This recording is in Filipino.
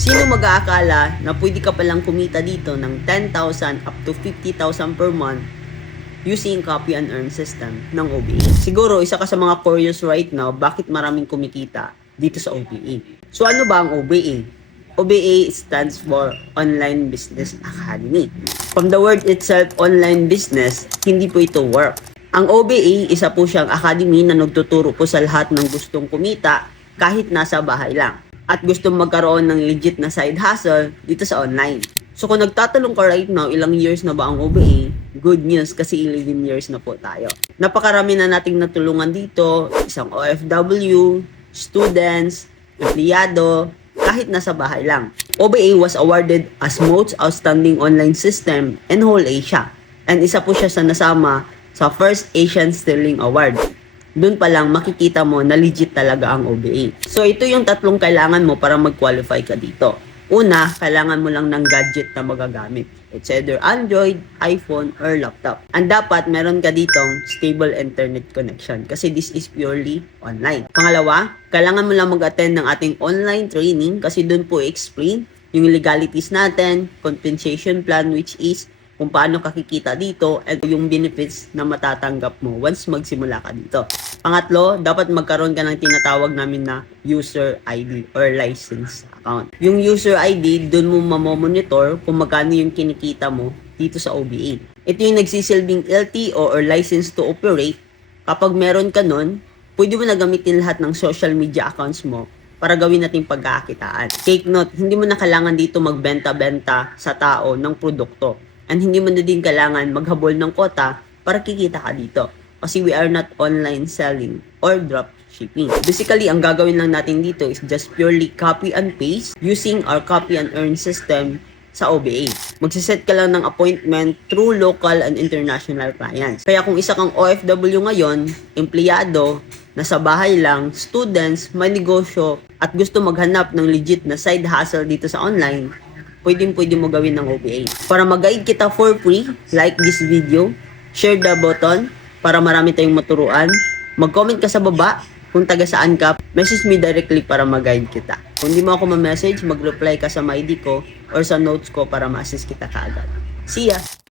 Sino mag-aakala na pwede ka palang kumita dito ng 10,000 up to 50,000 per month using copy and earn system ng OBA? Siguro, isa ka sa mga curious right now, bakit maraming kumikita dito sa OBA? So, ano ba ang OBA? OBA stands for Online Business Academy. From the word itself, online business, hindi po ito work. Ang OBA, isa po siyang academy na nagtuturo po sa lahat ng gustong kumita kahit nasa bahay lang at gustong magkaroon ng legit na side hustle dito sa online. So kung nagtatanong ka right now, ilang years na ba ang OBA? Good news kasi 11 years na po tayo. Napakarami na nating natulungan dito, isang OFW, students, empleyado, kahit nasa bahay lang. OBA was awarded as most outstanding online system in whole Asia. And isa po siya sa nasama sa First Asian Sterling Award. Doon pa lang makikita mo na legit talaga ang OBA. So ito yung tatlong kailangan mo para mag-qualify ka dito. Una, kailangan mo lang ng gadget na magagamit. It's either Android, iPhone, or laptop. And dapat meron ka ditong stable internet connection kasi this is purely online. Pangalawa, kailangan mo lang mag-attend ng ating online training kasi doon po i-explain yung legalities natin, compensation plan which is kung paano kakikita dito at yung benefits na matatanggap mo once magsimula ka dito. Pangatlo, dapat magkaroon ka ng tinatawag namin na user ID or license account. Yung user ID, doon mo mamomonitor kung magkano yung kinikita mo dito sa OBA. Ito yung nagsisilbing LTO or license to operate. Kapag meron ka nun, pwede mo na gamitin lahat ng social media accounts mo para gawin nating pagkakakitaan. Take note, hindi mo na kailangan dito magbenta-benta sa tao ng produkto. And hindi mo na din kailangan maghabol ng quota para kikita ka dito. Kasi we are not online selling or drop shipping. Basically, ang gagawin lang natin dito is just purely copy and paste using our copy and earn system sa OBA. Magsiset ka lang ng appointment through local and international clients. Kaya kung isa kang OFW ngayon, empleyado, nasa bahay lang, students, may negosyo, at gusto maghanap ng legit na side hustle dito sa online, pwede mo gawin ng OBA. Para mag-guide kita for free, like this video, share the button para marami tayong maturuan, mag-comment ka sa baba kung taga saan ka, message me directly para mag-guide kita. Kung di mo ako ma-message, mag-reply ka sa my ID ko or sa notes ko para ma-assist kita kaagad. See ya!